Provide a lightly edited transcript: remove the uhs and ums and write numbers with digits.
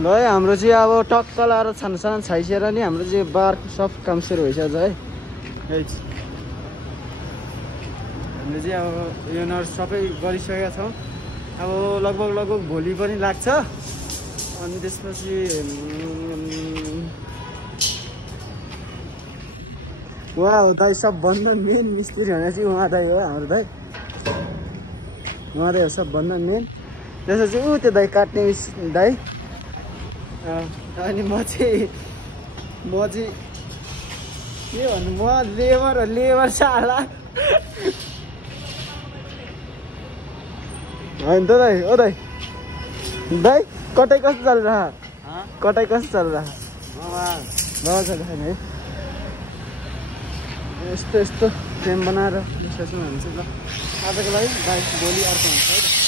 ल है हाम्रो चाहिँ अब टक्क लाएर छानसान छाइसेर नि हाम्रो चाहिँ बारको सब काम सुरु भइसक्छ है। हामीले चाहिँ अब यो नर्स सबै गरिसकेका छौँ। अब लगभग भोलि पनि लाग्छ। अनि त्यसपछि उहाँ दाइ सबभन्दा मेन मिस्त्री भने चाहिँ उहाँ दाइ हो हाम्रो दाइ। उहाँ दाइ हो सबभन्दा मेन। त्यसपछि त्यो दाइ काट्ने दाइ। अनि म चाहिँ के भन्नु म लेबर साला होइन त दाइ। ओ दाइ कटाइ कस्तो चल रहा? कटाइ कस्तो चल रहा? बाबा छ है यस्तो फ्रेम बनाएर निस्कछौँ हामी चाहिँ। ल आजको लागि बाइक भोलि अर्को हुन्छ है।